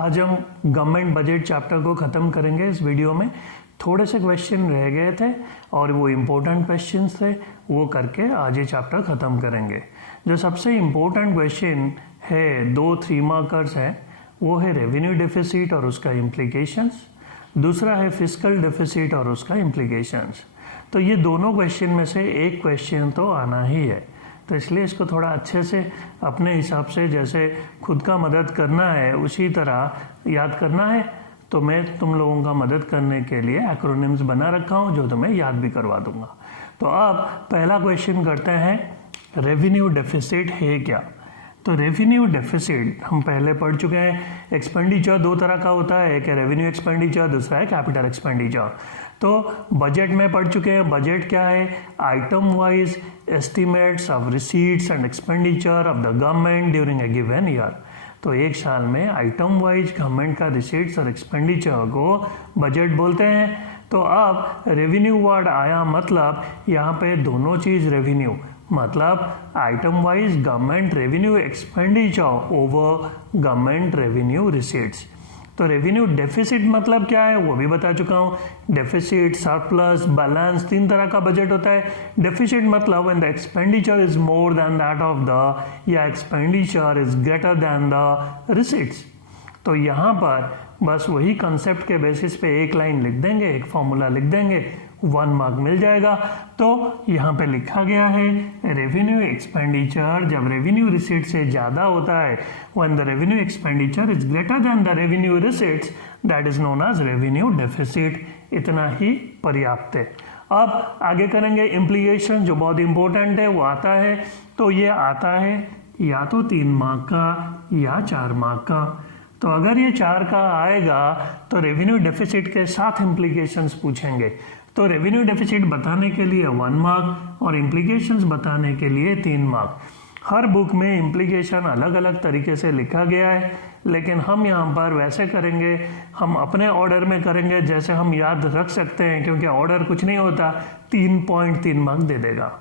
आज हम government budget chapter को ख़त्म करेंगे। इस वीडियो में थोड़े से क्वेश्चन रह गए थे और वो इम्पोर्टेंट क्वेश्चंस थे, वो करके आज ये चैप्टर ख़त्म करेंगे। जो सबसे इम्पोर्टेंट क्वेश्चन है, 2-3 मार्कर्स है, वो है रेवेन्यू डेफिसिट और उसका इम्प्लीकेशंस, दूसरा है फिस्कल डेफिसिट और उसका इम्प्लीकेशंस। तो ये दोनों क्वेश्चन में से एक क्वेश्चन तो आना ही है, तो इसलिए इसको थोड़ा अच्छे से अपने हिसाब से जैसे खुद का मदद करना है उसी तरह याद करना है। तो मैं तुम लोगों का मदद करने के लिए एक्रोनिम्स बना रखा हूँ जो तुम्हें याद भी करवा दूंगा। तो अब पहला क्वेश्चन करते हैं, रेवेन्यू डेफिसिट है क्या। तो रेवेन्यू डेफिसिट हम पहले पढ़ चुके हैं। एक्सपेंडिचर दो तरह का होता है, एक है रेवेन्यू एक्सपेंडिचर, दूसरा है कैपिटल एक्सपेंडिचर। तो बजट में पढ़ चुके हैं। बजट क्या है? Item wise estimates of receipts and expenditure of the government during a given year. तो एक साल में आइटम वाइज गवर्नमेंट का रिसीट्स और एक्सपेंडिचर को बजट बोलते हैं। तो अब रेवेन्यू वर्ड आया, मतलब यहाँ पे दोनों चीज़ रेवेन्यू, मतलब item wise government revenue expenditure over government revenue receipts. तो रेवेन्यू डेफिसिट मतलब क्या है वो भी बता चुका हूँ। डेफिसिट, सरप्लस, बैलेंस, 3 तरह का बजट होता है। डेफिसिट मतलब when the expenditure is more than that of the, या expenditure is greater than the receipts. तो यहाँ पर बस वही कंसेप्ट के बेसिस पे एक लाइन लिख देंगे, एक फॉर्मूला लिख देंगे, 1 मार्क मिल जाएगा। तो यहाँ पे लिखा गया है रेवेन्यू एक्सपेंडिचर जब रेवेन्यू रिसीट से ज़्यादा होता है, when the revenue expenditure is greater than the revenue receipts, that is known as revenue deficit. इतना ही पर्याप्त है। अब आगे करेंगे इम्प्लीकेशन, जो बहुत इंपॉर्टेंट है, वो आता है। तो ये आता है या तो 3 मार्क का या 4 मार्क का। तो अगर ये 4 का आएगा तो रेवेन्यू डेफिसिट के साथ इम्प्लीकेशंस पूछेंगे। तो रेवेन्यू डेफिसिट बताने के लिए 1 मार्क और इम्प्लीकेशंस बताने के लिए 3 मार्क। हर बुक में इम्प्लीकेशन अलग अलग तरीके से लिखा गया है, लेकिन हम यहाँ पर वैसे करेंगे, हम अपने ऑर्डर में करेंगे जैसे हम याद रख सकते हैं, क्योंकि ऑर्डर कुछ नहीं होता, 3.3 मार्क दे देगा।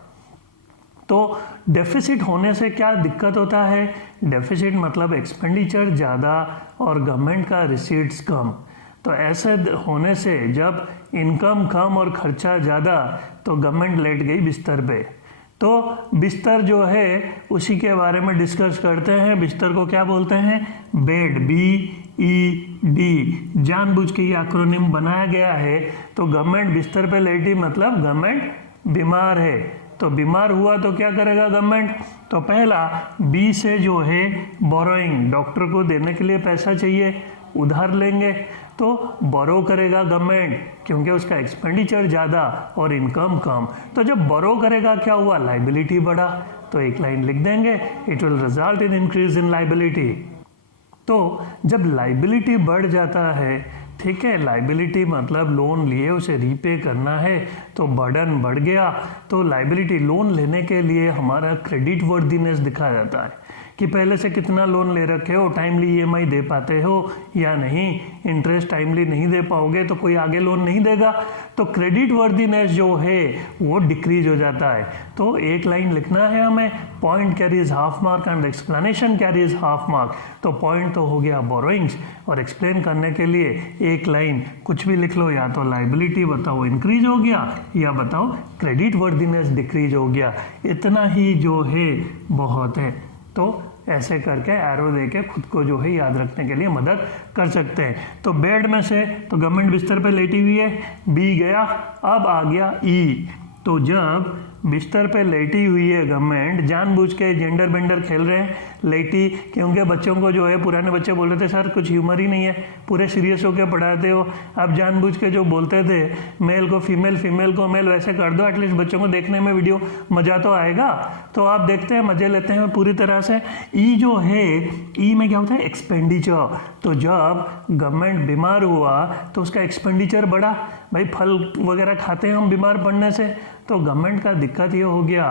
तो डेफिसिट होने से क्या दिक्कत होता है? डेफिसिट मतलब एक्सपेंडिचर ज़्यादा और गवर्नमेंट का रिसीट्स कम। तो ऐसे होने से जब इनकम कम और खर्चा ज़्यादा, तो गवर्नमेंट लेट गई बिस्तर पे। तो बिस्तर जो है उसी के बारे में डिस्कस करते हैं। बिस्तर को क्या बोलते हैं? Bed, BED। जानबूझ के ये एक्रोनिम बनाया गया है। तो गवर्नमेंट बिस्तर पे लेटी मतलब गवर्नमेंट बीमार है। तो बीमार हुआ तो क्या करेगा गवर्नमेंट? तो पहला B से जो है बोरोइंग, डॉक्टर को देने के लिए पैसा चाहिए, उधार लेंगे, तो बोरो करेगा गवर्नमेंट, क्योंकि उसका एक्सपेंडिचर ज़्यादा और इनकम कम। तो जब बोरो करेगा क्या हुआ? लाइबिलिटी बढ़ा। तो एक लाइन लिख देंगे, it will result in increase in liability. तो जब लाइबिलिटी बढ़ जाता है, ठीक है, लाइबिलिटी मतलब लोन लिए उसे रीपे करना है, तो बर्डन बढ़ गया। तो लाइबिलिटी, लोन लेने के लिए हमारा क्रेडिट वर्दीनेस दिखाया जाता है कि पहले से कितना लोन ले रखे हो, टाइमली EMI दे पाते हो या नहीं, इंटरेस्ट टाइमली नहीं दे पाओगे तो कोई आगे लोन नहीं देगा। तो क्रेडिट वर्दीनेस जो है वो डिक्रीज हो जाता है। तो एक लाइन लिखना है हमें, point carries half mark and explanation carries half mark. तो पॉइंट तो हो गया बोरोइंग्स, और एक्सप्लेन करने के लिए एक लाइन कुछ भी लिख लो, या तो लाइबिलिटी बताओ इंक्रीज हो गया, या बताओ क्रेडिट वर्दीनेस डिक्रीज हो गया। इतना ही जो है बहुत है। तो ऐसे करके एरो देके खुद को जो है याद रखने के लिए मदद कर सकते हैं। तो बेड में से तो गवर्नमेंट बिस्तर पे लेटी हुई है, B गया। अब आ गया E। तो जब बिस्तर पे लेटी हुई है गवर्नमेंट, जानबूझ के जेंडर बेंडर खेल रहे हैं, लेटी, क्योंकि बच्चों को जो है, पुराने बच्चे बोल रहे थे सर कुछ ह्यूमर ही नहीं है, पूरे सीरियस होकर पढ़ाते हो। अब जानबूझ के जो बोलते थे मेल को फीमेल, फीमेल को मेल, वैसे कर दो, एटलीस्ट बच्चों को देखने में वीडियो मज़ा तो आएगा। तो आप देखते हैं, मज़े लेते हैं पूरी तरह से। E जो है, E में क्या होता है? एक्सपेंडिचर। तो जब गवर्नमेंट बीमार हुआ तो उसका एक्सपेंडिचर बढ़ा। भाई फल वगैरह खाते हैं हम बीमार पड़ने से, तो गवर्नमेंट का दिक्कत ये हो गया,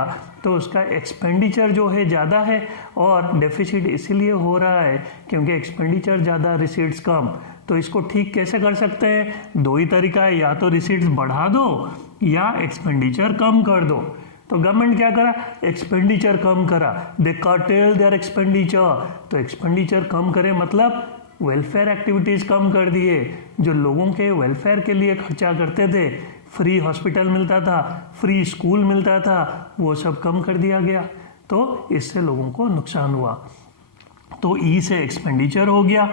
तो उसका एक्सपेंडिचर जो है ज़्यादा है, और डेफिसिट इसीलिए हो रहा है क्योंकि एक्सपेंडिचर ज़्यादा, रिसीट्स कम। तो इसको ठीक कैसे कर सकते हैं? 2 ही तरीका है, या तो रिसीट्स बढ़ा दो या एक्सपेंडिचर कम कर दो। तो गवर्नमेंट क्या करा? एक्सपेंडिचर कम करा, दे कर्टेल देयर एक्सपेंडिचर। तो एक्सपेंडिचर कम करे मतलब वेलफेयर एक्टिविटीज़ कम कर दिए, जो लोगों के वेलफेयर के लिए खर्चा करते थे, फ्री हॉस्पिटल मिलता था, फ्री स्कूल मिलता था, वो सब कम कर दिया गया, तो इससे लोगों को नुकसान हुआ। तो ई से एक्सपेंडिचर हो गया।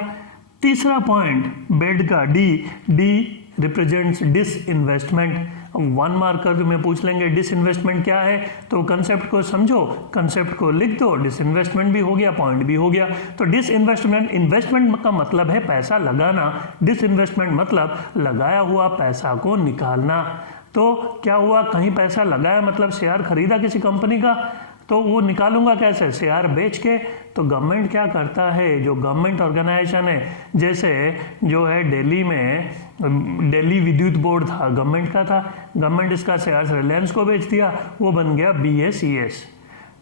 तीसरा पॉइंट बेड का डी रिप्रेजेंट्स डिसइन्वेस्टमेंट। 1 मार्कर में पूछ लेंगे डिसइन्वेस्टमेंट क्या है, तो कंसेप्ट को समझो, कंसेप्ट को लिख दो, डिसइन्वेस्टमेंट भी हो गया, पॉइंट भी हो गया। तो डिसइन्वेस्टमेंट, इन्वेस्टमेंट का मतलब है पैसा लगाना, डिसइन्वेस्टमेंट मतलब लगाया हुआ पैसा को निकालना। तो क्या हुआ, कहीं पैसा लगाया मतलब शेयर खरीदा किसी कंपनी का, तो वो निकालूंगा कैसे, शेयर बेच के। तो गवर्नमेंट क्या करता है, जो गवर्नमेंट ऑर्गेनाइजेशन है, जैसे जो है दिल्ली में दिल्ली विद्युत बोर्ड था, गवर्नमेंट का था, गवर्नमेंट इसका शेयर रिलायंस को बेच दिया, वो बन गया BSES।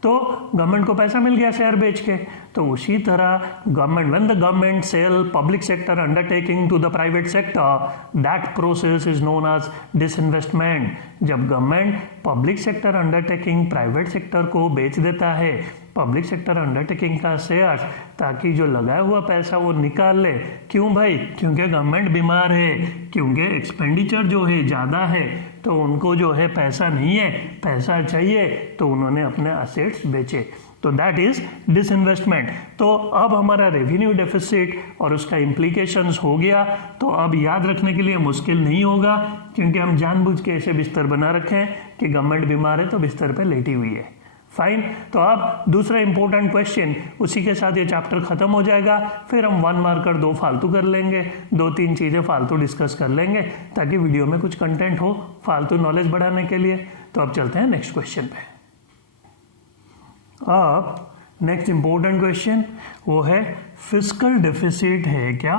तो गवर्नमेंट को पैसा मिल गया शेयर बेच के। तो उसी तरह government, when the government sell public sector undertaking to the private sector, that process is known as disinvestment. जब government public sector undertaking private sector को बेच देता है, पब्लिक सेक्टर अंडरटेकिंग का शेयर, ताकि जो लगाया हुआ पैसा वो निकाल ले। क्यों भाई, क्योंकि गवर्नमेंट बीमार है, क्योंकि एक्सपेंडिचर जो है ज़्यादा है, तो उनको जो है पैसा नहीं है, पैसा चाहिए, तो उन्होंने अपने असेट्स बेचे। तो दैट इज डिसइन्वेस्टमेंट। तो अब हमारा रेवेन्यू डेफिसिट और उसका इम्प्लीकेशंस हो गया। तो अब याद रखने के लिए मुश्किल नहीं होगा, क्योंकि हम जानबूझ के ऐसे बिस्तर बना रखे हैं कि गवर्नमेंट बीमार है तो बिस्तर पे लेटी हुई है। फाइन। तो अब दूसरा इंपॉर्टेंट क्वेश्चन, उसी के साथ ये चैप्टर खत्म हो जाएगा। फिर हम 1 मार्कर 2 फालतू कर लेंगे, 2-3 चीज़ें फालतू डिस्कस कर लेंगे, ताकि वीडियो में कुछ कंटेंट हो फालतू नॉलेज बढ़ाने के लिए। तो अब चलते हैं नेक्स्ट क्वेश्चन पे। अब नेक्स्ट इंपॉर्टेंट क्वेश्चन वो है फिस्कल डेफिसिट है क्या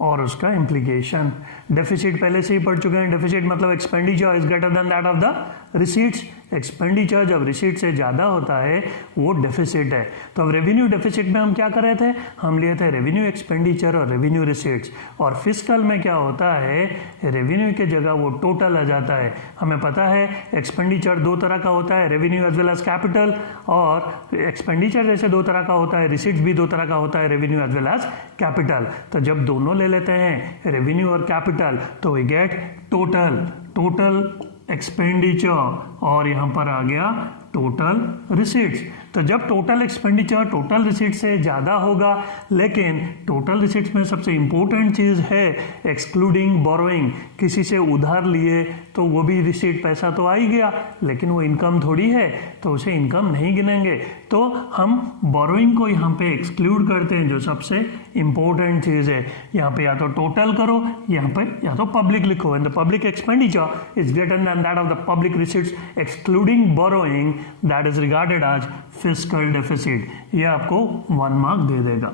और उसका इम्प्लीकेशन। डेफिसिट पहले से ही पढ़ चुके हैं। डेफिसिट मतलब expenditure is greater than that of the receipts. Expenditure जब रिसीट से ज़्यादा होता है वो डेफिसिट है। तो अब रेवेन्यू डेफिसिट में हम क्या कर रहे थे, हम लिए थे रेवेन्यू एक्सपेंडिचर और रेवेन्यू रिसीट्स। और फिस्कल में क्या होता है, रेवेन्यू के जगह वो टोटल आ जाता है। हमें पता है एक्सपेंडिचर 2 तरह का होता है, revenue as well as capital, और एक्सपेंडिचर जैसे 2 तरह का होता है, रिसीट्स भी 2 तरह का होता है, revenue as well as capital. तो जब दोनों ले लेते हैं रेवेन्यू और कैपिटल, तो वी गेट टोटल एक्सपेंडिचर, और यहाँ पर आ गया टोटल रिसीट्स। तो जब टोटल एक्सपेंडिचर टोटल रिसीट से ज़्यादा होगा, लेकिन टोटल रिसीट्स में सबसे इम्पोर्टेंट चीज़ है एक्सक्लूडिंग बोरोइंग। किसी से उधार लिए तो वो भी रिसीट, पैसा तो आ ही गया, लेकिन वो इनकम थोड़ी है, तो उसे इनकम नहीं गिनेंगे। तो हम बोरोइंग को यहाँ पे एक्सक्लूड करते हैं, जो सबसे इम्पोर्टेंट चीज़ है। यहाँ पे या तो टोटल करो, यहाँ पे या तो पब्लिक लिखो। And the public expenditure is greater than that of the public receipts excluding borrowing, that is regarded as fiscal deficit. ये आपको 1 मार्क दे देगा।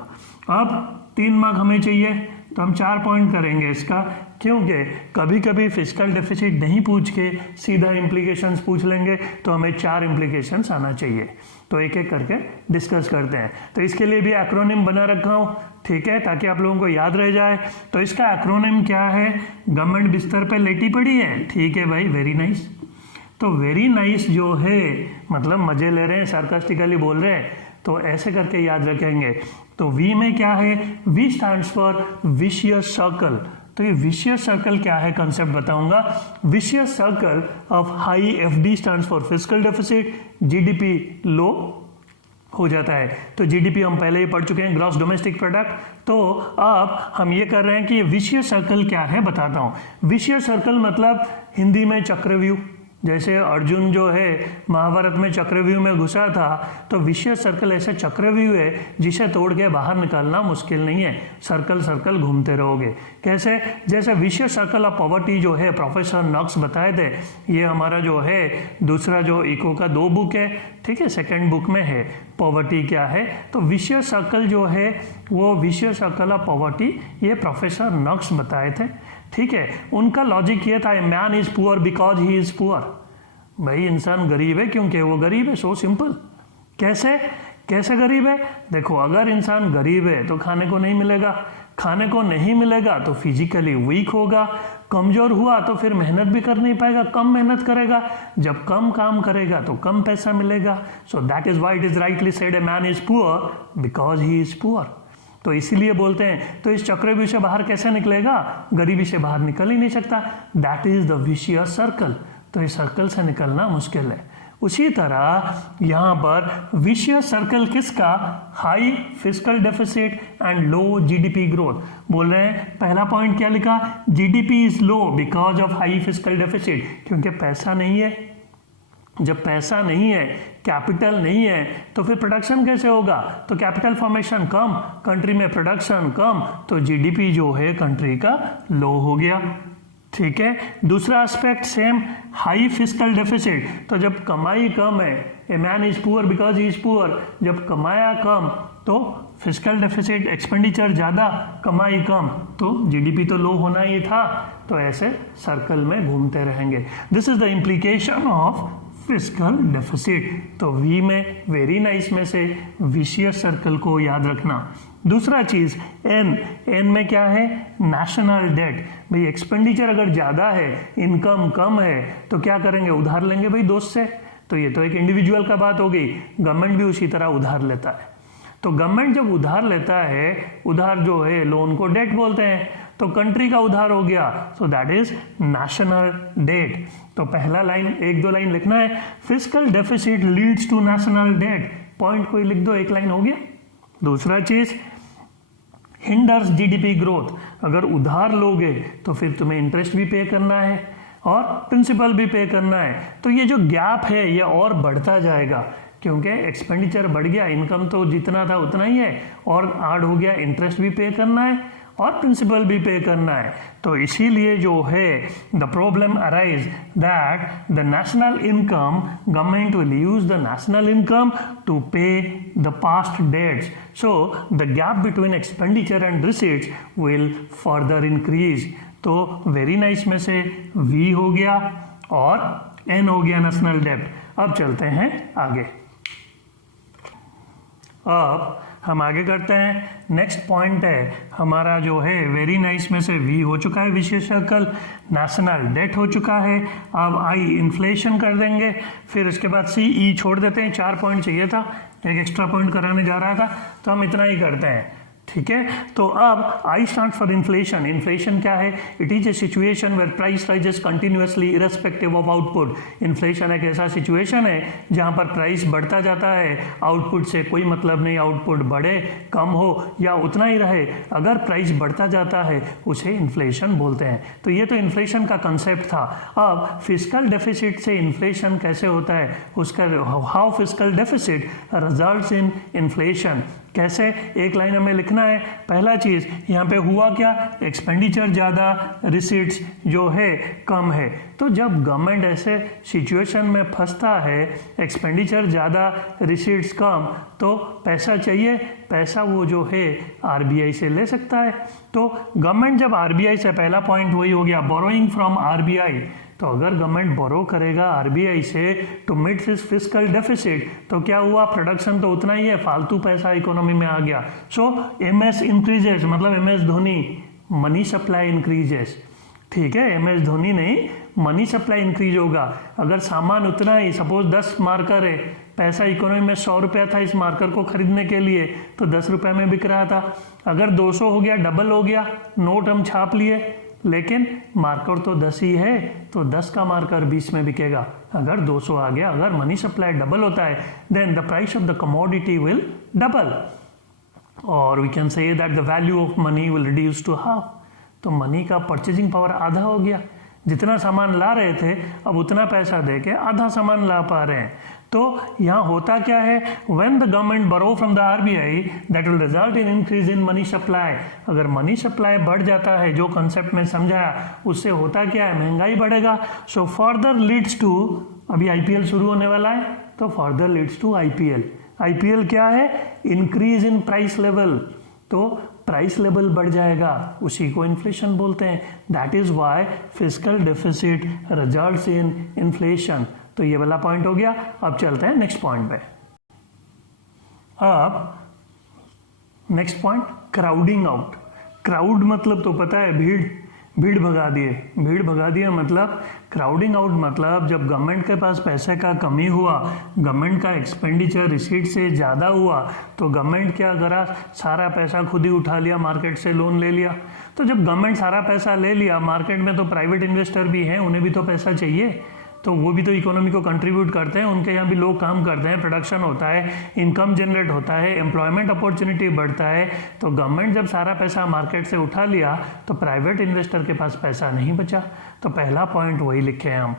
अब 3 मार्क हमें चाहिए, तो हम 4 पॉइंट करेंगे इसका, क्योंकि कभी कभी फिस्कल डेफिसिट नहीं पूछ के सीधा इम्प्लीकेशंस पूछ लेंगे, तो हमें 4 इम्प्लीकेशंस आना चाहिए। तो एक एक करके डिस्कस करते हैं। तो इसके लिए भी एक्रोनिम बना रखा हूँ, ठीक है, ताकि आप लोगों को याद रह जाए। तो इसका एक्रोनिम क्या है, गवर्नमेंट बिस्तर पे लेटी पड़ी है, ठीक है भाई, वेरी नाइस। तो वेरी नाइस जो है मतलब मजे ले रहे हैं, सार्कास्टिकली बोल रहे हैं, तो ऐसे करके याद रखेंगे। तो वी में क्या है, V stands for vicious circle. तो ये विशियस सर्कल क्या है, कंसेप्ट बताऊंगा। Vicious circle of high FD stands for fiscal deficit, GDP low हो जाता है। तो जीडीपी हम पहले ही पढ़ चुके हैं, ग्रॉस डोमेस्टिक प्रोडक्ट। तो अब हम ये कर रहे हैं कि विशियस सर्कल क्या है बताता हूँ। विशियस सर्कल मतलब हिंदी में चक्रव्यूह। जैसे अर्जुन जो है महाभारत में चक्रव्यूह में घुसा था, तो विशियस सर्कल ऐसे चक्रव्यूह है जिसे तोड़ के बाहर निकालना मुश्किल नहीं है, सर्कल सर्कल घूमते रहोगे। कैसे, जैसे विशियस सर्कल ऑफ पॉवर्टी जो है प्रोफेसर नॉक्स बताए थे, ये हमारा जो है दूसरा जो इको का 2 बुक है, ठीक है, 2nd बुक में है पॉवर्टी क्या है। तो विशियस सर्कल जो है वो विशियस सर्कल ऑफ पॉवर्टी, ये प्रोफेसर नॉक्स बताए थे, ठीक है। उनका लॉजिक ये था, man is poor because he is poor. भाई इंसान गरीब है क्योंकि वो गरीब है, सो सिंपल। कैसे गरीब है, देखो अगर इंसान गरीब है तो खाने को नहीं मिलेगा, खाने को नहीं मिलेगा तो फिजिकली वीक होगा, कमजोर हुआ तो फिर मेहनत भी कर नहीं पाएगा, कम मेहनत करेगा, जब कम काम करेगा तो कम पैसा मिलेगा। सो that is why it is rightly said a man is poor because he is poor. तो इसीलिए बोलते हैं तो इस चक्रव्यूह से बाहर कैसे निकलेगा, गरीबी से बाहर निकल ही नहीं सकता, that is the vicious circle. तो इस सर्कल से निकलना मुश्किल है। उसी तरह यहाँ पर विशियस सर्कल किसका, high fiscal deficit and low GDP growth. बोल रहे हैं पहला पॉइंट क्या लिखा, GDP is low because of high fiscal deficit, क्योंकि पैसा नहीं है। जब पैसा नहीं है, कैपिटल नहीं है, तो फिर प्रोडक्शन कैसे होगा, तो कैपिटल फॉर्मेशन कम, कंट्री में प्रोडक्शन कम, तो जीडीपी जो है कंट्री का लो हो गया। ठीक है, दूसरा aspect same, high fiscal deficit. तो जब कमाई कम है, a man is poor because he is poor, जब कमाया कम तो फिस्कल डेफिसिट, एक्सपेंडिचर ज़्यादा कमाई कम, तो जीडीपी तो लो होना ही था। तो ऐसे सर्कल में घूमते रहेंगे। This is the implication of fiscal deficit. तो वी में वेरी नाइस में से विशियस सर्कल को याद रखना। दूसरा चीज एन में क्या है, नेशनल डेट। भाई एक्सपेंडिचर अगर ज़्यादा है, इनकम कम है, तो क्या करेंगे, उधार लेंगे भाई दोस्त से। तो ये तो एक इंडिविजुअल का बात हो गई, गवर्नमेंट भी उसी तरह उधार लेता है। तो गवर्नमेंट जब उधार लेता है, उधार जो है लोन को डेट बोलते हैं, तो कंट्री का उधार हो गया, so that is national debt. तो पहला लाइन, एक दो लाइन लिखना है, fiscal deficit leads to national debt, point कोई लिख दो, एक लाइन हो गया। दूसरा चीज, हिंडर्स जीडीपी ग्रोथ। अगर उधार लोगे तो फिर तुम्हें इंटरेस्ट भी पे करना है और प्रिंसिपल भी पे करना है, तो ये जो गैप है ये और बढ़ता जाएगा, क्योंकि एक्सपेंडिचर बढ़ गया, इनकम तो जितना था उतना ही है, और ऐड हो गया इंटरेस्ट भी पे करना है और प्रिंसिपल भी पे करना है। तो इसीलिए जो है the problem arise that the national income, government will use the national income to pay the past debts, so the gap between expenditure and receipts will further increase. तो वेरी नाइस में से वी हो गया और N हो गया national डेब्ट। अब चलते हैं आगे। अब हम आगे करते हैं, नेक्स्ट पॉइंट है हमारा जो है वेरी नाइस में से वी हो चुका है विशेष सर्कल, नेशनल डेट हो चुका है। अब आई इन्फ्लेशन कर देंगे, फिर इसके बाद सी ई छोड़ देते हैं, 4 पॉइंट चाहिए था, एक एक्स्ट्रा पॉइंट कराने जा रहा था, तो हम इतना ही करते हैं। ठीक है, तो अब I stand for inflation. Inflation क्या है, it is a situation where price rises continuously irrespective of output. Inflation एक ऐसा सिचुएशन है जहां पर प्राइस बढ़ता जाता है, आउटपुट से कोई मतलब नहीं, आउटपुट बढ़े कम हो या उतना ही रहे, अगर प्राइस बढ़ता जाता है उसे इन्फ्लेशन बोलते हैं। तो ये तो इन्फ्लेशन का कंसेप्ट था। अब फिस्कल डेफिसिट से इन्फ्लेशन कैसे होता है, उसका how fiscal deficit results in inflation, कैसे, एक लाइन हमें लिखना है। पहला चीज यहाँ पे हुआ क्या, एक्सपेंडिचर ज़्यादा, रिसीट्स जो है कम है। तो जब गवर्नमेंट ऐसे सिचुएशन में फंसता है, एक्सपेंडिचर ज़्यादा, रिसीट्स कम, तो पैसा चाहिए, पैसा वो जो है आरबीआई से ले सकता है। तो गवर्नमेंट जब आरबीआई से, पहला पॉइंट वही हो गया, बोरोइंग फ्रॉम आरबीआई। तो अगर गवर्नमेंट बोरो करेगा आरबीआई से to meet his fiscal deficit, तो क्या हुआ, प्रोडक्शन तो उतना ही है, फालतू पैसा इकोनॉमी में आ गया। सो एमएस इंक्रीजेस, मतलब MS Dhoni, money supply increases. ठीक है, एमएस धोनी नहीं, मनी सप्लाई इंक्रीज होगा। अगर सामान उतना ही, सपोज 10 मार्कर है, पैसा इकोनॉमी में 100 रुपया था इस मार्कर को खरीदने के लिए, तो 10 रुपये में बिक रहा था। अगर 200 हो गया, डबल हो गया, नोट हम छाप लिए, लेकिन मार्कर तो 10 ही है, तो 10 का मार्कर 20 में बिकेगा। अगर 200 आ गया, अगर मनी सप्लाई डबल होता है, then the price of the commodity will double, और we can say that the value of money will reduce to half. तो मनी का परचेजिंग पावर आधा हो गया, जितना सामान ला रहे थे अब उतना पैसा दे के आधा सामान ला पा रहे हैं। तो यहाँ होता क्या है, when the government borrow from the RBI that will result in increase in money supply. अगर मनी सप्लाई बढ़ जाता है, जो कंसेप्ट में समझाया, उससे होता क्या है, महंगाई बढ़ेगा। सो फर्दर लीड्स टू, अभी आईपीएल शुरू होने वाला है, तो further leads to IPL. IPL क्या है, इंक्रीज इन प्राइस लेवल, तो प्राइस लेवल बढ़ जाएगा, उसी को इन्फ्लेशन बोलते हैं। That is why fiscal deficit results in inflation. तो ये वाला पॉइंट हो गया। अब चलते हैं नेक्स्ट पॉइंट पे। अब next point, crowding out. Crowd मतलब तो पता है भीड़, भीड़ भगा दिए मतलब क्राउडिंग आउट, मतलब जब गवर्नमेंट के पास पैसे का कमी हुआ, गवर्नमेंट का एक्सपेंडिचर रिसीट से ज़्यादा हुआ, तो गवर्नमेंट क्या करा, सारा पैसा खुद ही उठा लिया, मार्केट से लोन ले लिया। तो जब गवर्नमेंट सारा पैसा ले लिया, मार्केट में तो प्राइवेट इन्वेस्टर भी हैं, उन्हें भी तो पैसा चाहिए, तो वो भी तो इकोनॉमी को कंट्रीब्यूट करते हैं, उनके यहाँ भी लोग काम करते हैं, प्रोडक्शन होता है, इनकम जनरेट होता है, एम्प्लॉयमेंट अपॉर्चुनिटी बढ़ता है। तो गवर्नमेंट जब सारा पैसा मार्केट से उठा लिया तो प्राइवेट इन्वेस्टर के पास पैसा नहीं बचा। तो पहला पॉइंट वही लिखे हैं हम,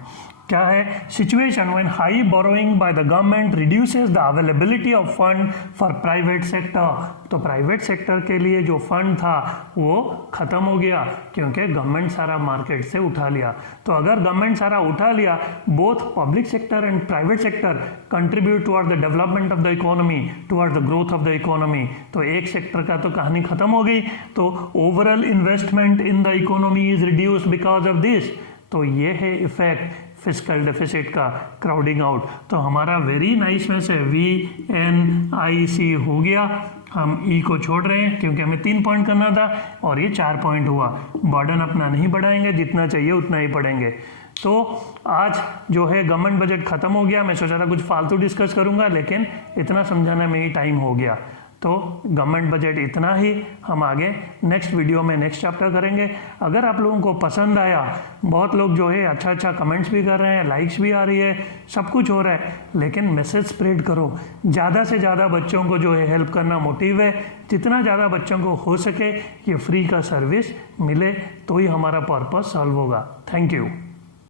क्या है, situation when high borrowing by the government reduces the availability of fund for private sector. तो प्राइवेट सेक्टर के लिए जो फंड था वो खत्म हो गया क्योंकि गवर्नमेंट सारा मार्केट से उठा लिया। तो अगर गवर्नमेंट सारा उठा लिया, both public sector and private sector contribute toward the development of the economy, toward the growth of the economy. तो एक सेक्टर का तो कहानी खत्म हो गई, तो overall investment in the economy is reduced because of this. तो ये है इफेक्ट फिस्कल डेफिसिट का, क्राउडिंग आउट। तो हमारा वेरी नाइस में से VNIC हो गया, हम ई को छोड़ रहे हैं क्योंकि हमें 3 पॉइंट करना था और ये 4 पॉइंट हुआ। बर्डन अपना नहीं बढ़ाएंगे, जितना चाहिए उतना ही पढ़ेंगे। तो आज जो है गवर्नमेंट बजट खत्म हो गया, मैं सोचा था कुछ फालतू डिस्कस करूंगा, लेकिन इतना समझाने में ही टाइम हो गया। तो गवर्नमेंट बजट इतना ही, हम आगे नेक्स्ट वीडियो में नेक्स्ट चैप्टर करेंगे। अगर आप लोगों को पसंद आया, बहुत लोग जो है अच्छा कमेंट्स भी कर रहे हैं, लाइक्स भी आ रही है, सब कुछ हो रहा है, लेकिन मैसेज स्प्रेड करो, ज़्यादा से ज़्यादा बच्चों को जो है हेल्प करना मोटिव है। जितना ज़्यादा बच्चों को हो सके ये फ्री का सर्विस मिले तो ही हमारा पर्पस सॉल्व होगा। Thank you.